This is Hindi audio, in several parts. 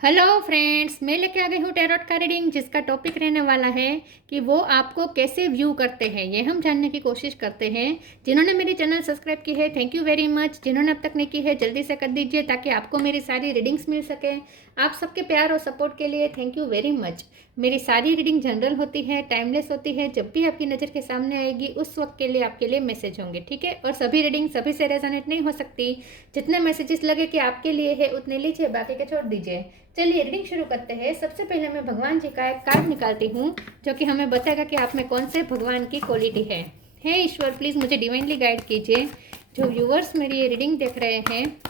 हेलो फ्रेंड्स, मैं लेके आ गई हूँ टैरोट का रीडिंग, जिसका टॉपिक रहने वाला है कि वो आपको कैसे व्यू करते हैं। ये हम जानने की कोशिश करते हैं। जिन्होंने मेरी चैनल सब्सक्राइब की है, थैंक यू वेरी मच। जिन्होंने अब तक नहीं की है, जल्दी से कर दीजिए ताकि आपको मेरी सारी रीडिंग्स मिल सके। आप सबके प्यार और सपोर्ट के लिए थैंक यू वेरी मच। मेरी सारी रीडिंग जनरल होती है, टाइमलेस होती है। जब भी आपकी नज़र के सामने आएगी उस वक्त के लिए आपके लिए मैसेज होंगे, ठीक है। और सभी रीडिंग सभी से रेजोनेट नहीं हो सकती। जितने मैसेजेस लगे कि आपके लिए है उतने लीजिए, बाकी के छोड़ दीजिए। चलिए रीडिंग शुरू करते हैं। सबसे पहले मैं भगवान जी का एक कार्ड निकालती हूँ जो कि हमें बताएगा कि आप में कौन से भगवान की क्वालिटी है। हे ईश्वर, प्लीज़ मुझे डिवाइनली गाइड कीजिए। जो व्यूअर्स मेरी ये रीडिंग देख रहे हैं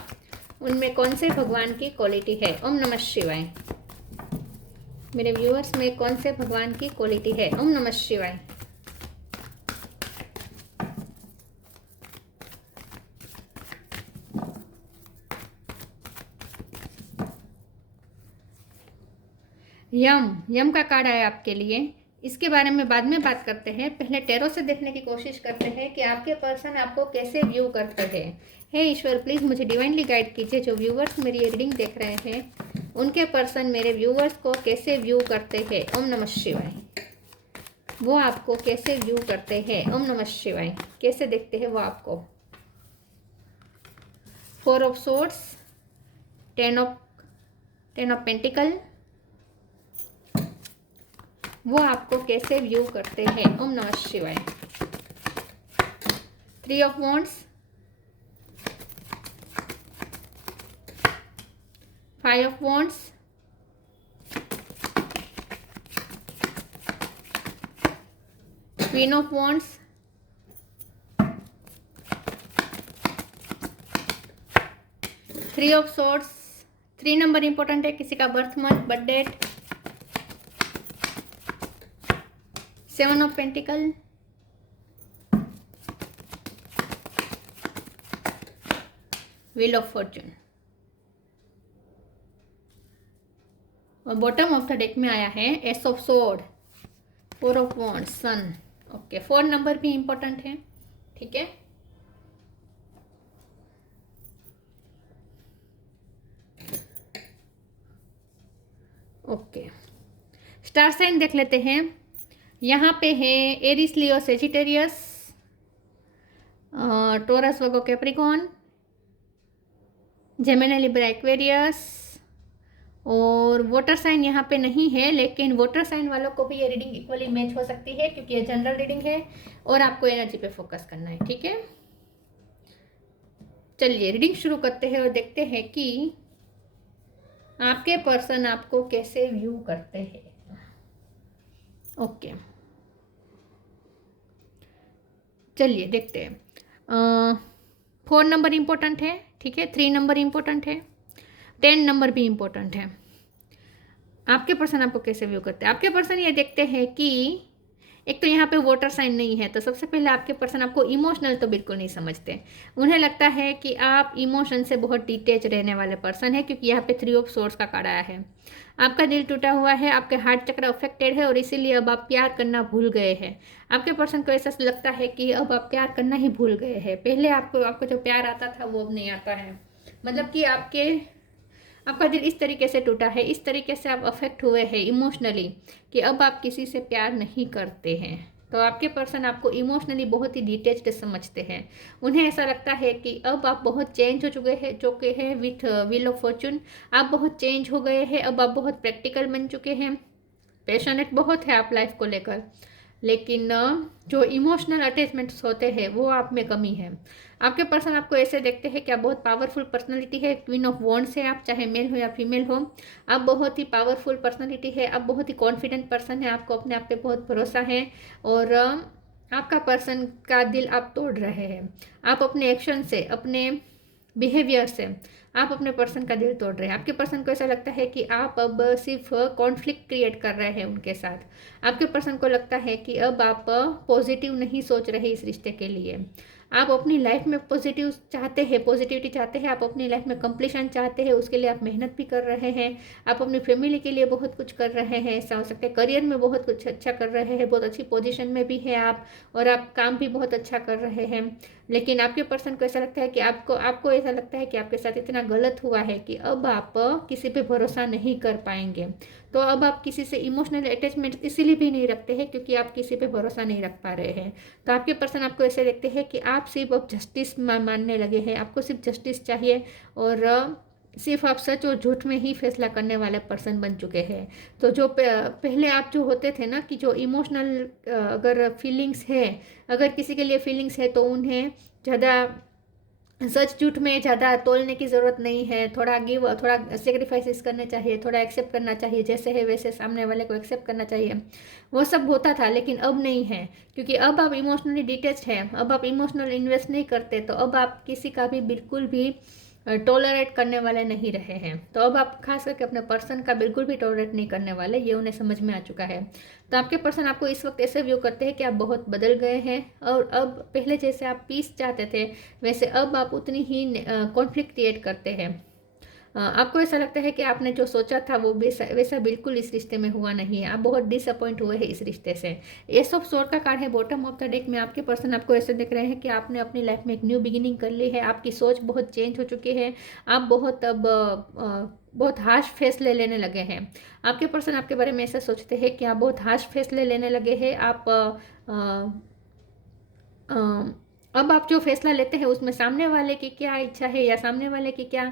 उनमें कौन से भगवान की क्वालिटी है। ओम नमः शिवाय। मेरे व्यूअर्स में कौन से भगवान की क्वालिटी है। ओम नमः शिवाय। यम का कार्ड आया आपके लिए। इसके बारे में बाद में बात करते हैं। पहले टैरो से देखने की कोशिश करते हैं कि आपके पर्सन आपको कैसे व्यू करते हैं। हे ईश्वर, प्लीज़ मुझे डिवाइनली गाइड कीजिए। जो व्यूअर्स मेरी ये रीडिंग देख रहे हैं उनके पर्सन मेरे व्यूअर्स को कैसे व्यू करते हैं। ओम नमः शिवाय। वो आपको कैसे व्यू करते हैं। ओम नमः शिवाय। कैसे देखते हैं वो आपको। 4 ऑफ सोर्ड्स, 10 ऑफ पेंटिकल, वो आपको कैसे व्यू करते हैं। ओम नमः शिवाय। 3 of wands, 5 of wands, queen of wands, 3 of swords. 3 number important है, किसी का birth month, birth date. 7 of pentacle, wheel of fortune. और बॉटम ऑफ द डेक में आया है ace of sword, 4 of wands, sun. Okay, 4 number भी इंपॉर्टेंट है, ठीक है। ओके, स्टार साइन देख लेते हैं। यहाँ पे है एरिस, लियो, सेजिटेरियस, टोरस, वर्गो, कैप्रिकॉन, जेमिनी, लिब्रा, एक्वेरियस। और वाटर साइन यहाँ पे नहीं है, लेकिन वाटर साइन वालों को भी ये रीडिंग इक्वली मैच हो सकती है क्योंकि ये जनरल रीडिंग है और आपको एनर्जी पे फोकस करना है, ठीक है। चलिए रीडिंग शुरू करते हैं और देखते हैं कि आपके पर्सन आपको कैसे व्यू करते हैं। ओके, चलिए देखते हैं। 4 नंबर इम्पोर्टेंट है, ठीक है। 3 नंबर इम्पोर्टेंट है, 10 नंबर भी इम्पोर्टेंट है। आपके पर्सन आपको कैसे व्यू करते हैं। आपके पर्सन ये देखते हैं कि एक तो यहाँ पे वाटर साइन नहीं है, तो सबसे पहले आपके पर्सन आपको इमोशनल तो बिल्कुल नहीं समझते। उन्हें लगता है कि आप इमोशन से बहुत डिटेच रहने वाले पर्सन है, क्योंकि यहाँ पे 3 ऑफ सोर्स का कार्ड आया है। आपका दिल टूटा हुआ है, आपके हार्ट चक्र अफेक्टेड है और इसीलिए अब आप प्यार करना भूल गए हैं। आपके पर्सन को ऐसा लगता है कि अब आप प्यार करना ही भूल गए हैं। पहले आपको जो प्यार आता था वो अब नहीं आता है। मतलब कि आपका दिल इस तरीके से टूटा है, इस तरीके से आप अफेक्ट हुए हैं इमोशनली कि अब आप किसी से प्यार नहीं करते हैं। तो आपके पर्सन आपको इमोशनली बहुत ही डिटेच्ड समझते हैं। उन्हें ऐसा लगता है कि अब आप बहुत चेंज हो चुके हैं विथ व्हील ऑफ फॉर्चून। आप बहुत चेंज हो गए हैं, अब आप बहुत प्रैक्टिकल बन चुके हैं, पैशनेट बहुत है आप लाइफ को लेकर। लेकिन जो इमोशनल अटैचमेंट्स होते हैं वो आप में कमी है। आपके पर्सन आपको ऐसे देखते हैं कि आप बहुत पावरफुल पर्सनालिटी है। क्वीन ऑफ वॉन्ड्स है आप, चाहे मेल हो या फीमेल हो। आप बहुत ही पावरफुल पर्सनालिटी है, आप बहुत ही कॉन्फिडेंट पर्सन है, आपको अपने आप पे बहुत भरोसा है। और आपका पर्सन का दिल आप तोड़ रहे हैं। आप अपने एक्शन से, अपने बिहेवियर से आप अपने पर्सन का दिल तोड़ रहे हैं। आपके पर्सन को ऐसा लगता है कि आप अब सिर्फ कॉन्फ्लिक्ट क्रिएट कर रहे हैं उनके साथ। आपके पर्सन को लगता है कि अब आप पॉजिटिव नहीं सोच रहे इस रिश्ते के लिए। आप अपनी लाइफ में पॉजिटिव चाहते हैं, पॉजिटिविटी चाहते हैं, आप अपनी लाइफ में कंप्लीशन चाहते हैं, उसके लिए आप मेहनत भी कर रहे हैं। आप अपनी फैमिली के लिए बहुत कुछ कर रहे हैं, ऐसा हो सकता है करियर में बहुत कुछ अच्छा कर रहे हैं, बहुत अच्छी पोजीशन में भी है आप, और आप काम भी बहुत अच्छा कर रहे हैं। लेकिन आपके पर्सन को ऐसा लगता है कि आपको ऐसा लगता है कि आपके साथ इतना यहाँ गलत हुआ है कि अब आप किसी पे भरोसा नहीं कर पाएंगे। तो अब आप किसी से इमोशनल अटैचमेंट इसीलिए भी नहीं रखते हैं क्योंकि आप किसी पे भरोसा नहीं रख पा रहे हैं। तो आपके पर्सन आपको ऐसे देखते हैं कि आप सिर्फ अब जस्टिस मानने लगे हैं, आपको सिर्फ जस्टिस चाहिए और सिर्फ आप सच और झूठ में ही फैसला करने वाले पर्सन बन चुके हैं। तो जो पहले आप जो होते थे ना कि जो इमोशनल अगर फीलिंग्स है, अगर किसी के लिए फीलिंग्स है तो उन्हें ज़्यादा सच झूठ में ज़्यादा तोलने की ज़रूरत नहीं है, थोड़ा सेक्रीफाइसेस करने चाहिए, थोड़ा एक्सेप्ट करना चाहिए, जैसे है वैसे सामने वाले को एक्सेप्ट करना चाहिए, वो सब होता था। लेकिन अब नहीं है क्योंकि अब आप इमोशनली डिटैच हैं, अब आप इमोशनल इन्वेस्ट नहीं करते, तो अब आप किसी का भी बिल्कुल भी टॉलरेट करने वाले नहीं रहे हैं। तो अब आप खास करके अपने पर्सन का बिल्कुल भी टॉलरेट नहीं करने वाले, ये उन्हें समझ में आ चुका है। तो आपके पर्सन आपको इस वक्त ऐसे व्यू करते हैं कि आप बहुत बदल गए हैं और अब पहले जैसे आप पीस चाहते थे वैसे अब आप उतनी ही कॉन्फ्लिक्ट क्रिएट करते हैं। आपको ऐसा लगता है कि आपने जो सोचा था वो वैसा बिल्कुल इस रिश्ते में हुआ नहीं है, आप बहुत डिसअपॉइंट हुए हैं इस रिश्ते से। एस ऑफ सोर्ड का कार्ड है बॉटम ऑफ द डेक में। आपके पर्सन आपको ऐसे देख रहे हैं कि आपने अपनी लाइफ में एक न्यू बिगिनिंग कर ली है, आपकी सोच बहुत चेंज हो चुकी है, आप बहुत अब बहुत हार्श फैसले लेने लगे हैं। आपके पर्सन आपके बारे में ऐसा सोचते हैं कि आप बहुत हार्श फैसले लेने लगे हैं। अब आप जो फैसला लेते हैं उसमें सामने वाले की क्या इच्छा है या सामने वाले की क्या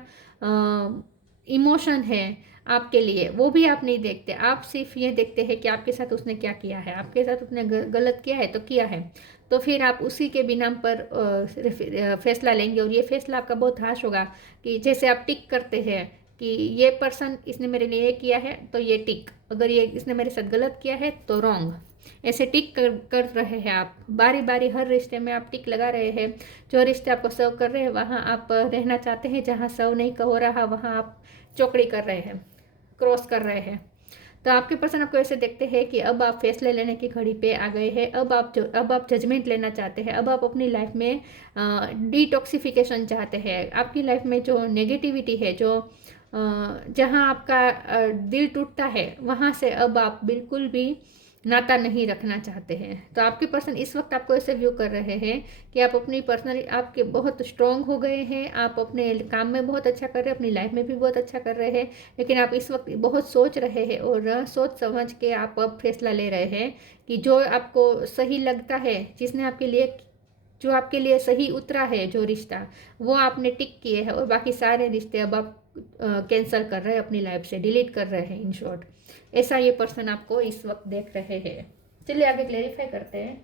इमोशन है आपके लिए, वो भी आप नहीं देखते। आप सिर्फ ये देखते हैं कि आपके साथ उसने क्या किया है, आपके साथ उसने गलत किया है तो किया है, तो फिर आप उसी के बिना पर फैसला लेंगे। और ये फैसला आपका बहुत हाश होगा कि जैसे आप टिक करते हैं कि ये पर्सन इसने मेरे लिए ये किया है तो ये टिक, अगर ये इसने मेरे साथ गलत किया है तो रॉन्ग, ऐसे टिक कर रहे हैं आप बारी बारी। हर रिश्ते में आप टिक लगा रहे हैं। जो रिश्ते आपको सर्व कर रहे हैं वहाँ आप रहना चाहते हैं, जहाँ सर्व नहीं हो रहा वहाँ आप चौकड़ी कर रहे हैं, क्रॉस कर रहे हैं। तो आपके पर्सन आपको ऐसे देखते हैं कि अब आप फैसले लेने की घड़ी पे आ गए हैं। अब आप जजमेंट लेना चाहते हैं, अब आप अपनी लाइफ में डिटॉक्सिफिकेशन चाहते हैं। आपकी लाइफ में जो नेगेटिविटी है, जो जहाँ आपका दिल टूटता है वहाँ से अब आप बिल्कुल भी नाता नहीं रखना चाहते हैं। तो आपके पर्सन इस वक्त आपको ऐसे व्यू कर रहे हैं कि आप अपनी पर्सनली आपके बहुत स्ट्रॉन्ग हो गए हैं, आप अपने काम में बहुत अच्छा कर रहे हैं, अपनी लाइफ में भी बहुत अच्छा कर रहे हैं, लेकिन आप इस वक्त बहुत सोच रहे हैं और सोच समझ के आप अब फैसला ले रहे हैं कि जो आपको सही लगता है, जो आपके लिए सही उतरा है जो रिश्ता, वो आपने टिक किए हैं और बाकी सारे रिश्ते अब आप कैंसिल कर रहे हैं, अपनी लाइफ से डिलीट कर रहे हैं। इन शॉर्ट ऐसा ये पर्सन आपको इस वक्त देख रहे हैं। चलिए आगे क्लेरिफाई करते हैं।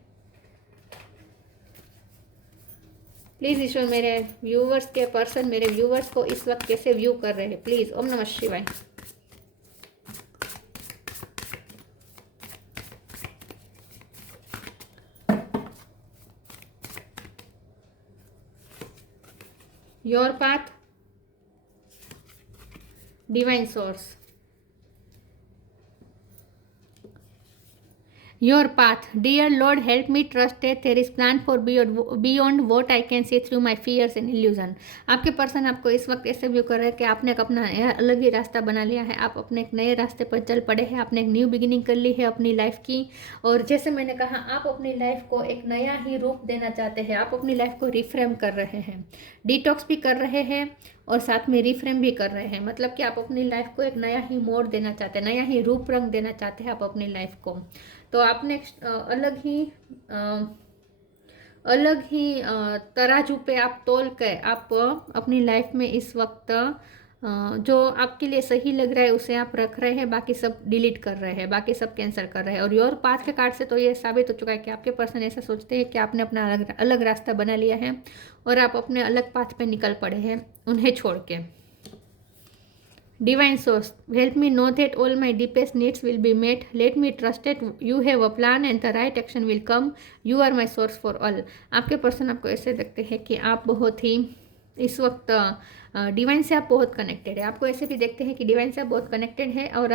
प्लीज़ ईश्वर मेरे व्यूवर्स के पर्सन मेरे व्यूवर्स को इस वक्त कैसे व्यू कर रहे हैं, प्लीज़। ओम नमः शिवाय। Your path, divine source. Your path. Dear Lord, help me trust that there is plan for beyond what I can see through my fears and illusion. आपके पर्सन आपको इस वक्त ऐसे व्यू कर रहे हैं कि आपने एक अपना अलग ही रास्ता बना लिया है, आप अपने एक नए रास्ते पर चल पड़े हैं, आपने एक न्यू बिगिनिंग कर ली है अपनी लाइफ की। और जैसे मैंने कहा, आप अपनी लाइफ को एक नया ही रूप देना चाहते हैं, आप अपनी लाइफ को रिफ्रेम कर रहे हैं, डिटॉक्स भी कर रहे हैं और साथ में रिफ्रेम भी कर रहे हैं। मतलब कि आप अपनी लाइफ को एक नया ही मोड़ देना चाहते हैं, नया ही रूप रंग देना चाहते हैं आप अपनी लाइफ को। तो आपने अलग ही तराजू पे आप तोल के आप अपनी लाइफ में इस वक्त जो आपके लिए सही लग रहा है उसे आप रख रहे हैं, बाकी सब डिलीट कर रहे हैं, बाकी सब कैंसिल कर रहे हैं। और योर पाथ के कार्ड से तो ये साबित हो चुका है कि आपके पर्सन ऐसा सोचते हैं कि आपने अपना अलग रास्ता बना लिया है और आप अपने अलग पाथ पे निकल पड़े हैं उन्हें छोड़ के। Divine source, help me know that all my deepest needs will be met. Let me trust that you have a plan and the right action will come. You are my source for all. आपके पर्सन आपको ऐसे देखते हैं कि आप बहुत ही इस वक्त डिवाइन से आप बहुत कनेक्टेड है। आपको ऐसे भी देखते हैं कि डिवाइन से आप बहुत कनेक्टेड है और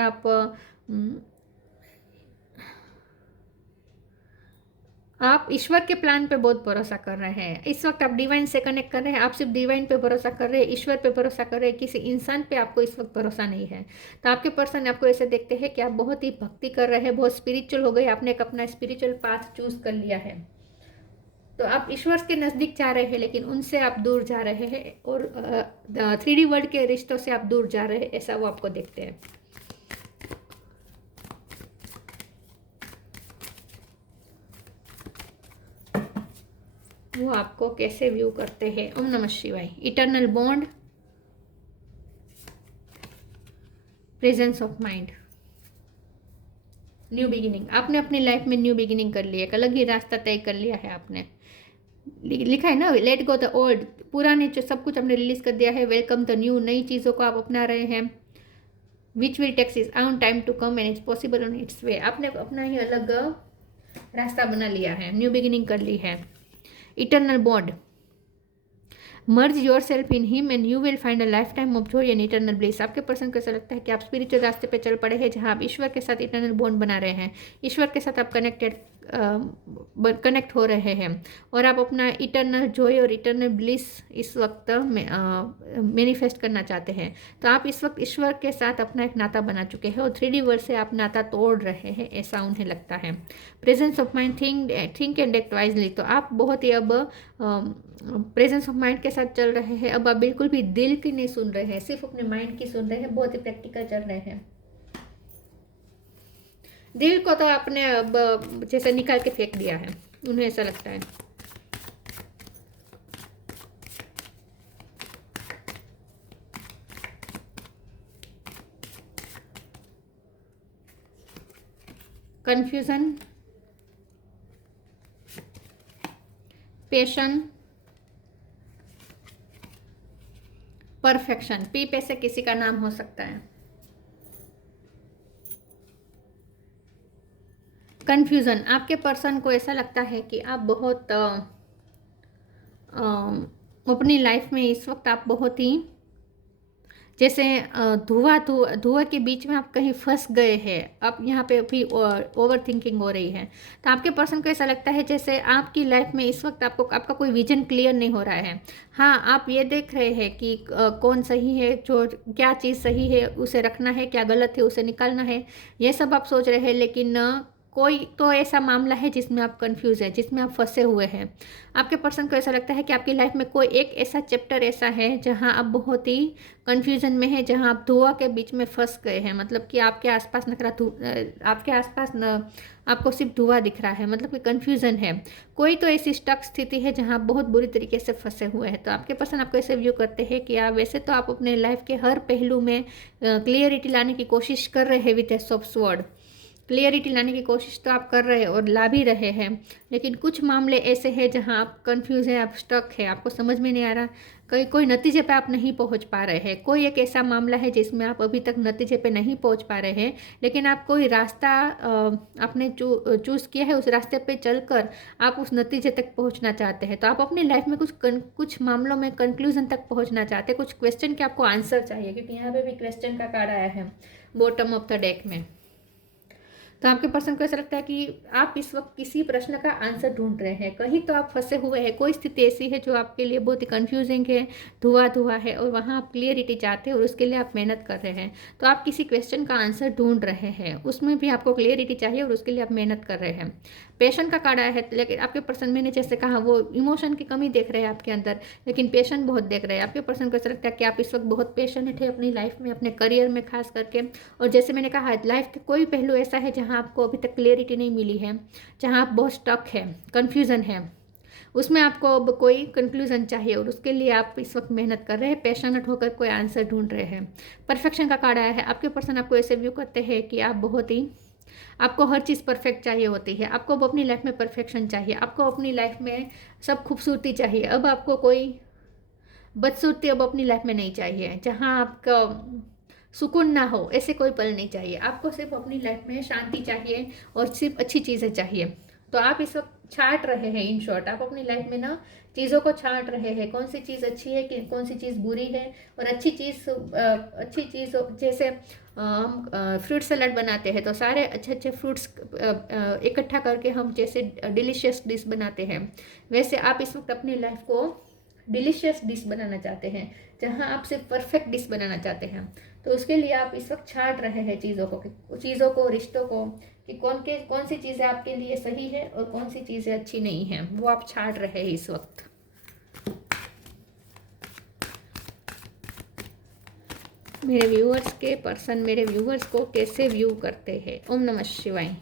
आप ईश्वर के प्लान पे बहुत भरोसा कर रहे हैं। इस वक्त आप डिवाइन से कनेक्ट कर रहे हैं, आप सिर्फ डिवाइन पे भरोसा कर रहे हैं, ईश्वर पे भरोसा कर रहे हैं, किसी इंसान पे आपको इस वक्त भरोसा नहीं है। तो आपके पर्सन आपको ऐसे देखते हैं कि आप बहुत ही भक्ति कर रहे हैं, बहुत स्पिरिचुअल हो गए, आपने एक अपना स्पिरिचुअल पाथ चूज कर लिया है। तो आप ईश्वर के नज़दीक जा रहे हैं, लेकिन उनसे आप दूर जा रहे हैं, और 3D वर्ल्ड के रिश्तों से आप दूर जा रहे हैं, ऐसा वो आपको देखते हैं। वो आपको कैसे व्यू करते हैं। ओम नमः शिवाय। Eternal bond, presence of mind, new beginning. आपने अपनी लाइफ में न्यू बिगिनिंग कर ली है, एक अलग ही रास्ता तय कर लिया है आपने। लिखा है ना, लेट गो द ओल्ड, पुराने जो सब कुछ आपने रिलीज कर दिया है, वेलकम द न्यू, नई चीज़ों को आप अपना रहे हैं। Which will takes is on time to come and it's possible on its way. आपने अपना ही अलग रास्ता बना लिया है, न्यू बिगिनिंग कर ली है। Eternal bond, merge your self in him and you will find a life time of Joy and eternal bliss. आपके पर्सन को ऐसा लगता है कि आप स्पिरिचुअल रास्ते पे चल पड़े हैं, जहाँ आप ईश्वर के साथ इटर्नल बॉन्ड बना रहे हैं, ईश्वर के साथ आप कनेक्ट हो रहे हैं, और आप अपना इटर्नल जॉय और इटर्नल ब्लिस इस वक्त मैनिफेस्ट करना चाहते हैं। तो आप इस वक्त ईश्वर के साथ अपना एक नाता बना चुके हैं, और 3D वर्ल्ड से आप नाता तोड़ रहे हैं, ऐसा उन्हें लगता है। Presence of mind, think and act wisely. तो आप बहुत ही अब प्रेजेंस ऑफ माइंड के साथ चल रहे हैं। अब आप बिल्कुल भी दिल की नहीं सुन रहे हैं, सिर्फ अपने माइंड की सुन रहे हैं, बहुत ही प्रैक्टिकल चल रहे हैं। दिल को तो आपने अब जैसे निकाल के फेंक दिया है, उन्हें ऐसा लगता है। Confusion, passion, perfection. पी पे से किसी का नाम हो सकता है। कंफ्यूजन, आपके पर्सन को ऐसा लगता है कि आप बहुत अपनी लाइफ में इस वक्त आप बहुत ही जैसे धुआं के बीच में आप कहीं फंस गए हैं। आप यहाँ पे अभी ओवर थिंकिंग हो रही है। तो आपके पर्सन को ऐसा लगता है जैसे आपकी लाइफ में इस वक्त आपका कोई विजन क्लियर नहीं हो रहा है। हाँ, आप ये देख रहे हैं कि कौन सही है, जो क्या चीज़ सही है उसे रखना है, क्या गलत है उसे निकालना है, ये सब आप सोच रहे हैं। लेकिन कोई तो ऐसा मामला है जिसमें आप कंफ्यूज है, जिसमें आप फंसे हुए हैं। आपके पर्सन को ऐसा लगता है कि आपकी लाइफ में कोई एक ऐसा चैप्टर ऐसा है जहां आप बहुत ही कंफ्यूजन में है, जहां आप धुआं के बीच में फंस गए हैं। मतलब कि आपके आसपास आपके आसपास न आपको सिर्फ धुआं दिख रहा है, मतलब कि कंफ्यूजन है। कोई तो ऐसी स्टक स्थिति है जहां आप बहुत बुरी तरीके से फंसे हुए हैं। तो आपके पर्सन आपको ऐसे व्यू करते हैं कि आप वैसे तो आप अपने लाइफ के हर पहलू में क्लियरिटी लाने की कोशिश कर रहे हैं with S of sword. Clarity लाने की कोशिश तो आप कर रहे हैं और ला भी रहे हैं, लेकिन कुछ मामले ऐसे हैं जहां आप कंफ्यूज हैं, आप स्टक है, आपको समझ में नहीं आ रहा, कोई नतीजे पे आप नहीं पहुंच पा रहे हैं। कोई एक ऐसा मामला है जिसमें आप अभी तक नतीजे पे नहीं पहुंच पा रहे हैं, लेकिन आप कोई रास्ता आपने चूज़ किया है, उस रास्ते पे चलकर आप उस नतीजे तक पहुंचना चाहते हैं। तो आप अपनी लाइफ में कुछ मामलों में कंक्लूजन तक पहुँचना चाहते हैं। कुछ क्वेश्चन के आपको आंसर चाहिए, क्योंकि यहाँ पर भी क्वेश्चन का कार्ड आया है बॉटम ऑफ द डेक में। तो आपके पर्सन को ऐसा लगता है कि आप इस वक्त किसी प्रश्न का आंसर ढूंढ रहे हैं। कहीं तो आप फंसे हुए हैं, कोई स्थिति ऐसी है जो आपके लिए बहुत ही कंफ्यूजिंग है, धुआं है, और वहाँ आप क्लियरिटी चाहते हैं और उसके लिए आप मेहनत कर रहे हैं। तो आप किसी क्वेश्चन का आंसर ढूंढ रहे हैं, उसमें भी आपको क्लियरिटी चाहिए और उसके लिए आप मेहनत कर रहे हैं। पेशेंट का कार्ड आया है, लेकिन आपके पर्सन, मैंने जैसे कहा, वो इमोशन की कमी देख रहे हैं आपके अंदर, लेकिन पेशेंट बहुत देख रहे हैं। आपके पर्सन को ऐसा लगता है कि आप इस वक्त बहुत पेशेंट है अपनी लाइफ में, अपने करियर में खास करके। और जैसे मैंने कहा, लाइफ के कोई पहलू ऐसा है जहाँ आपको अभी तक क्लियरिटी नहीं मिली है, जहाँ आप बहुत स्टक है, कन्फ्यूज़न है, उसमें आपको अब कोई कंक्लूजन चाहिए और उसके लिए आप इस वक्त मेहनत कर रहे हैं, पैशनेट होकर कोई आंसर ढूंढ रहे हैं। परफेक्शन का कार्ड आया है। आपके पर्सन आपको ऐसे व्यू करते हैं कि आप बहुत ही, आपको हर चीज़ परफेक्ट चाहिए होती है। आपको अब अपनी लाइफ में परफेक्शन चाहिए, आपको अपनी लाइफ में सब खूबसूरती चाहिए। अब आपको कोई बदसूरती अब अपनी लाइफ में नहीं चाहिए, जहाँ आपका सुकून ना हो, ऐसे कोई पल नहीं चाहिए। आपको सिर्फ अपनी लाइफ में शांति चाहिए और सिर्फ अच्छी चीज़ें चाहिए। तो आप इस वक्त छांट रहे हैं, इन शॉर्ट आप अपनी लाइफ में ना चीज़ों को छांट रहे हैं, कौन सी चीज़ अच्छी है कि कौन सी चीज़ बुरी है। और अच्छी चीज़ जैसे हम फ्रूट सलाद बनाते हैं तो सारे अच्छे अच्छे फ्रूट्स इकट्ठा करके हम जैसे डिलीशियस डिश बनाते हैं, वैसे आप इस वक्त अपनी लाइफ को डिलीशियस डिश बनाना चाहते हैं, जहां आप सिर्फ परफेक्ट डिश बनाना चाहते हैं। तो उसके लिए आप इस वक्त छांट रहे हैं चीज़ों को, रिश्तों को, कि कौन सी चीज़ें आपके लिए सही है और कौन सी चीज़ें अच्छी नहीं हैं, वो आप छांट रहे हैं इस वक्त। मेरे व्यूअर्स को कैसे व्यू करते हैं? ओम नमः शिवाय।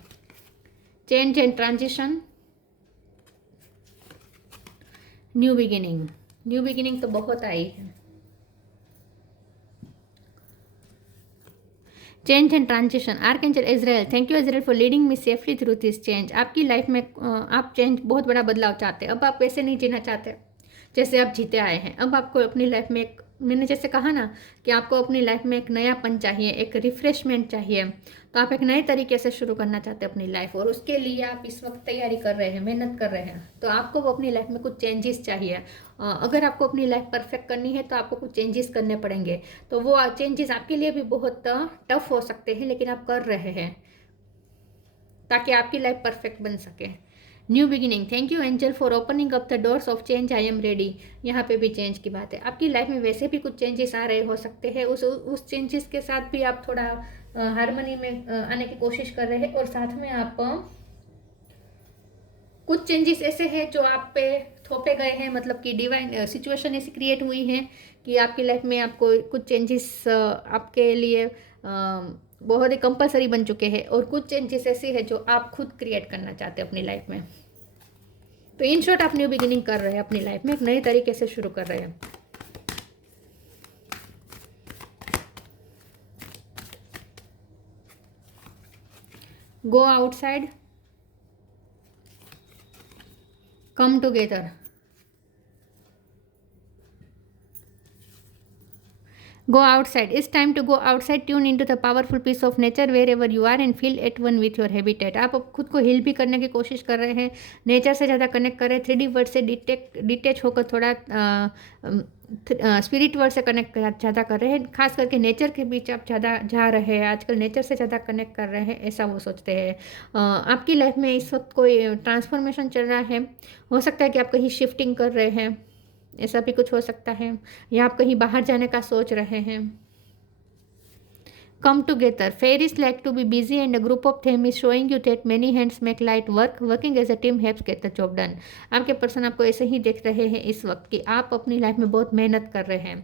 Change and transition, new beginning तो बहुत आई है। Change and transition, archangel Israel, thank you Israel for leading me safely through this change. आपकी लाइफ में आप चेंज, बहुत बड़ा बदलाव चाहते हैं। अब आप वैसे नहीं जीना चाहते जैसे आप जीते आए हैं। अब आपको अपनी लाइफ में एक, मैंने जैसे कहा ना कि आपको अपनी लाइफ में एक नयापन चाहिए, एक रिफ्रेशमेंट चाहिए, तो आप एक नए तरीके से शुरू करना चाहते हैं अपनी लाइफ, और उसके लिए आप इस वक्त तैयारी कर रहे हैं, मेहनत कर रहे हैं। तो आपको अपनी लाइफ में कुछ चेंजेस चाहिए। अगर आपको अपनी लाइफ परफेक्ट करनी है तो आपको कुछ चेंजेस करने पड़ेंगे। तो वो चेंजेस आपके लिए भी बहुत टफ हो सकते हैं, लेकिन आप कर रहे हैं ताकि आपकी लाइफ परफेक्ट बन सके। New beginning, thank you angel for opening up the doors of change, I am ready. यहाँ पे भी चेंज की बात है। आपकी लाइफ में वैसे भी कुछ चेंजेस आ रहे हो सकते हैं, उस चेंजेस के साथ भी आप थोड़ा हारमोनी में आने की कोशिश कर रहे हैं, और साथ में आप कुछ चेंजेस ऐसे हैं जो आप पे थोपे गए हैं, मतलब कि डिवाइन सिचुएशन ऐसी क्रिएट हुई है कि आपकी लाइफ में आपको कुछ चेंजेस आपके लिए बहुत ही कंपलसरी बन चुके हैं, और कुछ चेंजेस ऐसे हैं जो आप खुद क्रिएट करना चाहते हैं अपनी लाइफ में। तो इन शॉर्ट आप न्यू बिगिनिंग कर रहे हैं अपनी लाइफ में, एक नए तरीके से शुरू कर रहे हैं। Go outside, come together, go outside, it's time to go outside, tune into the powerful piece of nature wherever you are and feel at one with your habitat। आप खुद को हील भी करने की कोशिश कर रहे हैं, नेचर से ज़्यादा कनेक्ट कर रहे हैं, 3D वर्ल्ड से डिटेच होकर थोड़ा स्पिरिट वर्ल्ड से कनेक्ट ज़्यादा कर रहे हैं। खास करके नेचर के बीच आप ज़्यादा जा रहे हैं, आजकल नेचर से ज़्यादा कनेक्ट कर रहे हैं, ऐसा वो सोचते हैं। आपकी लाइफ में इस वक्त कोई ट्रांसफॉर्मेशन चल रहा है, हो सकता है कि आप कहीं शिफ्टिंग कर रहे हैं, ऐसा भी कुछ हो सकता है, या आप कहीं बाहर जाने का सोच रहे हैं। Come together, fairies like to be busy and a group of them is showing you that many hands make light work, working as a team helps get the job done. आपके पर्सन आपको ऐसे ही देख रहे हैं इस वक्त कि आप अपनी लाइफ में बहुत मेहनत कर रहे हैं,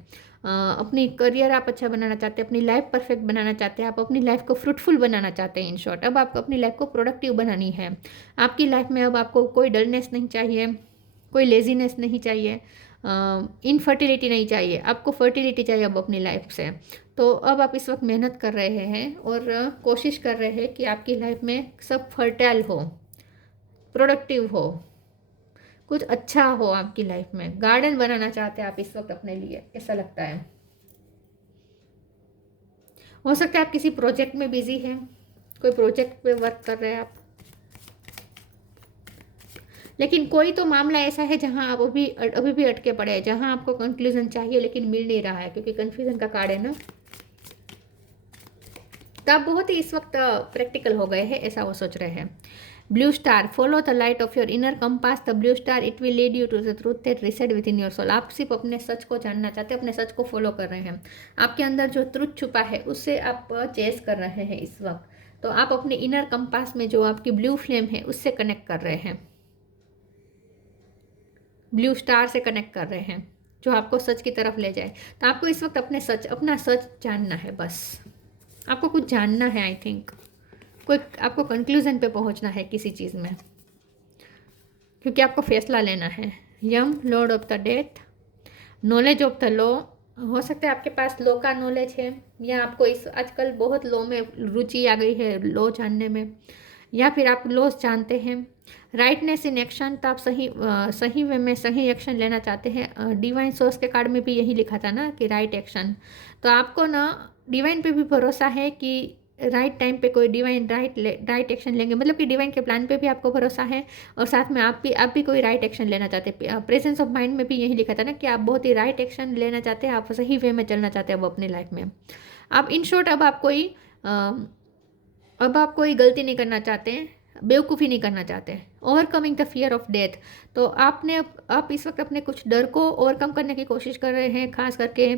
अपनी करियर आप अच्छा बनाना चाहते हैं, अपनी लाइफ परफेक्ट बनाना चाहते हैं, आप अपनी लाइफ को फ्रूटफुल बनाना चाहते हैं। इन शॉर्ट, अब आपको अपनी लाइफ को प्रोडक्टिव बनानी है। आपकी लाइफ में अब आपको कोई डलनेस नहीं चाहिए, कोई लेजीनेस नहीं चाहिए, इनफर्टिलिटी नहीं चाहिए, आपको फर्टिलिटी चाहिए अब अपनी लाइफ से। तो अब आप इस वक्त मेहनत कर रहे हैं और कोशिश कर रहे हैं कि आपकी लाइफ में सब फर्टाइल हो, प्रोडक्टिव हो, कुछ अच्छा हो आपकी लाइफ में। गार्डन बनाना चाहते हैं आप इस वक्त अपने लिए, ऐसा लगता है। हो सकता है आप किसी प्रोजेक्ट में बिजी हैं, कोई प्रोजेक्ट पे वर्क कर रहे हैं आप, लेकिन कोई तो मामला ऐसा है जहां आप अभी भी अटके पड़े हैं, जहां आपको कंक्लूजन चाहिए लेकिन मिल नहीं रहा है, क्योंकि कंफ्यूजन का कार्ड है ना। तो आप बहुत ही इस वक्त प्रैक्टिकल हो गए हैं, ऐसा वो सोच रहे हैं। Blue star, follow the light of your inner compass, the blue star, it will lead you to the truth that resides within your soul. आप सिर्फ अपने सच को जानना चाहते हैं, अपने सच को फॉलो कर रहे हैं। आपके अंदर जो ट्रूथ छुपा है उससे आप चेस कर रहे हैं इस वक्त। तो आप अपने इनर कंपास में जो आपकी ब्लू फ्लेम है उससे कनेक्ट कर रहे हैं, ब्लू स्टार से कनेक्ट कर रहे हैं, जो आपको सच की तरफ ले जाए। तो आपको इस वक्त अपना सच जानना है, बस आपको कुछ जानना है। आई थिंक कोई आपको कंक्लूजन पे पहुंचना है किसी चीज़ में, क्योंकि आपको फैसला लेना है। Yama, lord of the death, knowledge of the law, हो सकता है आपके पास लॉ का नॉलेज है, या आपको इस आजकल बहुत लॉ में रुचि आ गई है, लॉ जानने में, या फिर आप लॉज जानते हैं। राइटनेस इन एक्शन, तो आप सही वे में सही एक्शन लेना चाहते हैं। डिवाइन सोर्स के कार्ड में भी यही लिखा था ना कि राइट एक्शन। तो आपको ना डिवाइन पे भी भरोसा है कि राइट टाइम पे कोई डिवाइन राइट एक्शन लेंगे, मतलब कि डिवाइन के प्लान पे भी आपको भरोसा है, और साथ में आप भी कोई राइट एक्शन लेना चाहते हैं। प्रेजेंस ऑफ माइंड में भी यही लिखा था ना कि आप बहुत ही राइट एक्शन लेना चाहते हैं, आप सही वे में चलना चाहते हैं अब अपनी लाइफ में। आप इन शॉर्ट अब आप कोई गलती नहीं करना चाहते हैं, बेवकूफ़ी नहीं करना चाहते हैं। Overcoming the fear of death, तो आप इस वक्त अपने कुछ डर को ओवरकम करने की कोशिश कर रहे हैं, खास करके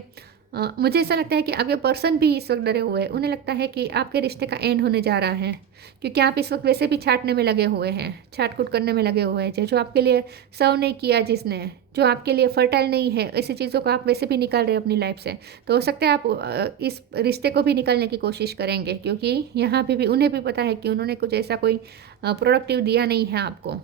मुझे ऐसा लगता है कि आपके पर्सन भी इस वक्त डरे हुए हैं। उन्हें लगता है कि आपके रिश्ते का एंड होने जा रहा है, क्योंकि आप इस वक्त वैसे भी छाँटने में लगे हुए हैं, छाट-कूट करने में लगे हुए हैं। जो आपके लिए सर्व नहीं किया जिसने, जो आपके लिए फर्टाइल नहीं है, ऐसी चीज़ों को आप वैसे भी निकाल रहे हो अपनी लाइफ से। तो हो सकता है आप इस रिश्ते को भी निकालने की कोशिश करेंगे, क्योंकि यहाँ पे भी उन्हें भी पता है कि उन्होंने कुछ ऐसा कोई प्रोडक्टिव दिया नहीं है आपको।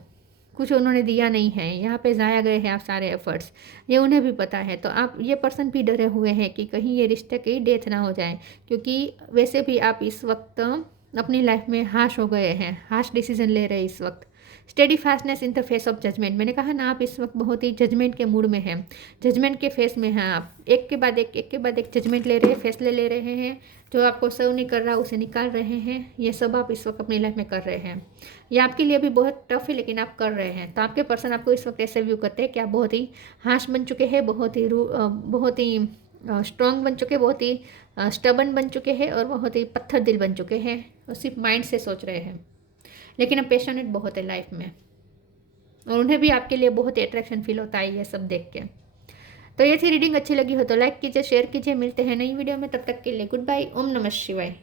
कुछ उन्होंने दिया नहीं है, यहाँ पे ज़ाया गए हैं आप सारे एफ़र्ट्स, ये उन्हें भी पता है। तो आप ये पर्सन भी डरे हुए हैं कि कहीं ये रिश्ते की डेथ ना हो जाए, क्योंकि वैसे भी आप इस वक्त अपनी लाइफ में हाश हो गए हैं, हाश डिसीजन ले रहे हैं इस वक्त। Steady fastness in the face of judgement, मैंने कहा ना आप इस वक्त बहुत ही जजमेंट के मूड में हैं, जजमेंट के फेस में हैं आप। एक के बाद एक जजमेंट ले रहे हैं, फैसले ले रहे हैं। जो आपको सर्व नहीं कर रहा उसे निकाल रहे हैं। ये सब आप इस वक्त अपनी लाइफ में कर रहे हैं। ये आपके लिए भी बहुत टफ है, लेकिन आप कर रहे हैं। तो आपके पर्सन आपको इस वक्त ऐसे व्यू करते हैं कि आप बहुत ही हाश बन चुके हैं, बहुत ही स्ट्रॉन्ग बन चुके, बहुत ही स्टबन बन चुके हैं और बहुत ही पत्थर दिल बन चुके हैं और सिर्फ माइंड से सोच रहे हैं। लेकिन अब पैशनेट बहुत है लाइफ में, और उन्हें भी आपके लिए बहुत ही अट्रैक्शन फील होता है ये सब देख के। तो ये थी रीडिंग, अच्छी लगी हो तो लाइक कीजिए, शेयर कीजिए। मिलते हैं नई वीडियो में, तब तक के लिए गुड बाय। ओम नमः शिवाय।